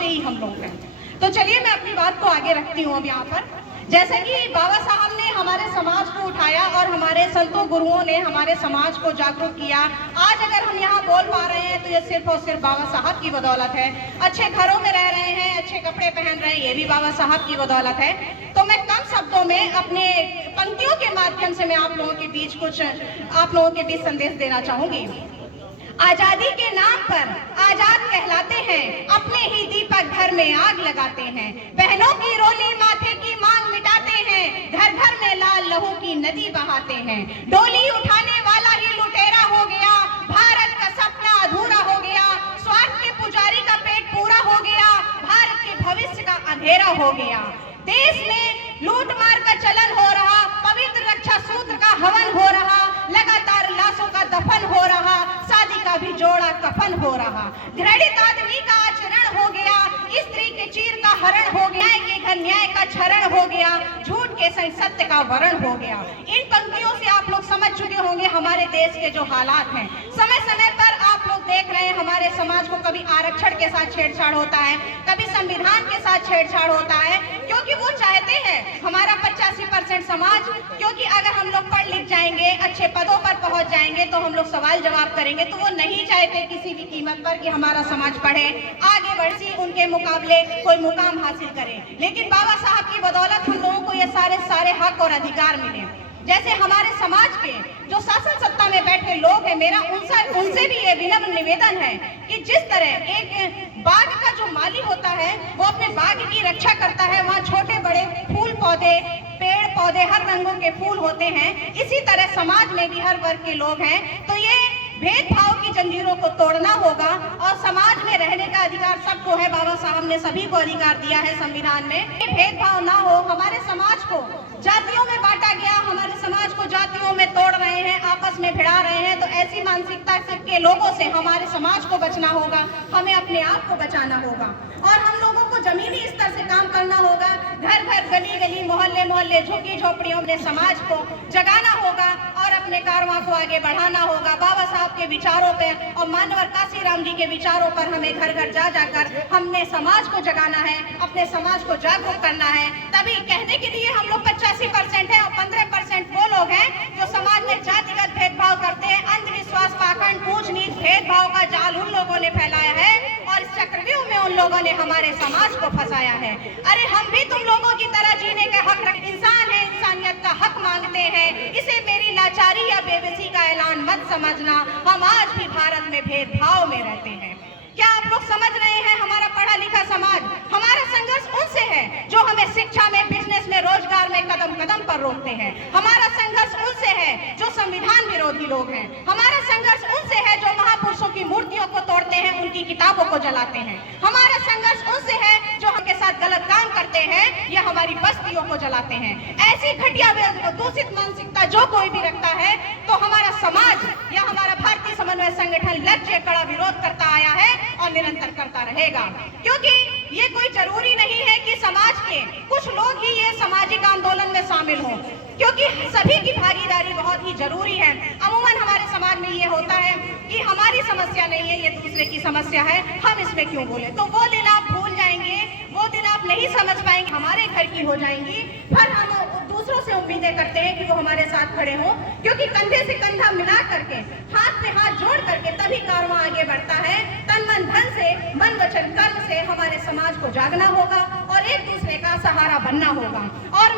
से ही हम लोग हैं। तो चलिए मैं अपनी बात को आगे रखती हूँ अब यहाँ पर। जैसे कि बाबा साहब ने हमारे समाज को उठाया और हमारे संतों गुरुओं ने हमारे समाज को जागरूक किया। आज अगर हम यहाँ बोल पा रहे हैं तो ये सिर्फ और सिर्फ बाबा साहब की बदौलत है। अच्छे घरों में रह रहे हैं, अच्छे कपड़े पहन रहे हैं, ये भी बाबा साहब की बदौलत है। तो मैं कम शब्दों में अपने पंक्तियों के माध्यम से मैं आप लोगों के बीच संदेश देना चाहूंगी। आजादी के नाम पर आजाद कहलाते हैं, अपने ही दीपक घर में आग लगाते हैं। बहनों की रोली माथे की मांग मिटाते हैं, घर घर में लाल लहू की नदी बहाते हैं। डोली उठाने वाला ही लुटेरा हो गया, भारत का सपना अधूरा हो गया। स्वार्थ के पुजारी का पेट पूरा हो गया, भारत के भविष्य का अंधेरा हो गया। देश में लूट मार का चलन हो रहा, पवित्र रक्षा सूत्र का हवन हो रहा, लगातार लाशों का दफन हो रहा, शादी का भी जोड़ा कफन हो रहा। घृणित आदमी का आचरण हो गया, स्त्री के चीर का हरण हो गया, न्याय के घर न्याय का क्षरण हो गया, झूठ के संग सत्य का वरण हो गया। इन पंक्तियों से आप लोग समझ चुके होंगे हमारे देश के जो हालात हैं। समय समय पर आप लोग देख रहे हैं हमारे समाज को कभी आरक्षण के साथ छेड़छाड़ होता है, कभी संविधान के साथ छेड़छाड़ होता है, क्योंकि वो चाहते हैं हमारा 85% समाज, क्योंकि अगर हम लोग पढ़ लिख जाएंगे, अच्छे पदों पर पहुंच जाएंगे तो हम लोग सवाल जवाब करेंगे, तो वो नहीं चाहते किसी भी कीमत पर कि हमारा समाज पढ़े, आगे बढ़े, उनके मुकाबले कोई मुकाम हासिल करे। लेकिन बाबा साहब की बदौलत हम लोगों को ये सारे हक और अधिकार मिले। जैसे हमारे समाज के जो शासन सत्ता में बैठे लोग हैं, मेरा उनसे भी ये विनम्र निवेदन है कि जिस तरह एक बाग का जो माली होता है वो अपने बाग की रक्षा करता है, वहाँ छोटे बड़े फूल पौधे, पेड़ पौधे, हर रंगों के फूल होते हैं, इसी तरह समाज में भी हर वर्ग के लोग हैं। तो ये भेदभाव की जंजीरों को तोड़ना होगा और समाज में रहने का अधिकार सबको है। बाबा साहब ने सभी को अधिकार दिया है संविधान में। भेदभाव ना हो, हमारे समाज को जातियों में बांटा गया, हमारे समाज को जातियों में तोड़ रहे हैं, आपस में भिड़ा रहे हैं। तो ऐसी मानसिकता के लोगों से हमारे समाज को बचना होगा, हमें अपने आप को बचाना होगा और हम लोगों को जमीनी स्तर से काम करना होगा। घर घर, गली गली, मोहल्ले मोहल्ले, झुग्गी झोपड़ियों में समाज को जगाना होगा और अपने कारवां को आगे बढ़ाना होगा। बाबा साहब के विचारों पे और मानवर काशीराम जी के विचारों पर हमें घर घर जा जाकर हमने समाज को जगाना है, अपने समाज को जागरूक करना है। तभी कहने के लिए हम लोग 85% है और 15% वो लोग हैं जो समाज में जातिगत भेदभाव करते हैं। अंधविश्वास, पाखंड, ऊंच नीच, भेदभाव का जाल उन लोगों ने फैलाया है और इस चक्रव्यूह में उन लोगों ने हमारे समाज को फंसाया है। अरे हम भी तुम लोगों की तरह जीने के हक रख, इंसान है, इंसानियत का हक मांगते हैं। इसे मेरी लाचारी या बेबसी का ऐलान मत समझना, हम आज भी भारत में भेदभाव में रहते हैं। क्या आप लोग समझ रहे हैं हमारा पढ़ा लिखा समाज, हमारा संघर्ष उनसे है जो हमें शिक्षा में, बिजनेस में, रोजगार में कदम कदम पर रोकते हैं। हमारा संघर्ष उनसे है जो संविधान विरोधी लोग हैं। हमारा संघर्ष उनसे है जो महापुरुषों की मूर्तियों को तोड़ते हैं, उनकी किताबों को जलाते हैं। हमारा संघर्ष उनसे है जो हमके साथ गलत काम करते हैं या हमारी बस्तियों को जलाते हैं। ऐसी घटिया दूषित मानसिकता जो कोई भी रखता है तो हमारा समाज या हमारा भारतीय समन्वय संगठन लक्ष्य कड़ा विरोध करता आया है और निरंतर करता रहेगा। क्योंकि ये कोई जरूरी नहीं है कि समाज के कुछ लोग ही ये सामाजिक आंदोलन में शामिल हों, क्योंकि सभी की भागीदारी बहुत ही जरूरी है। अमूमन हमारे समाज में ये होता है कि हमारी समस्या नहीं है, ये दूसरे की समस्या है, हम इसमें क्यों बोले। तो वो दिन आप भूल जाएंगे, वो दिन आप नहीं समझ पाएंगे, हमारे घर की हो जाएंगी। फिर हम दूसरों से उम्मीदें करते हैं कि वो हमारे साथ खड़े हों, क्योंकि कंधे से कंधा मिला करके, हाथ पे हाथ जोड़ करके तभी कारवां आगे बढ़ता है। तन मन धन से, मन वचन कर्म से हमारे समाज को जागना होगा और एक दूसरे का सहारा बनना होगा। और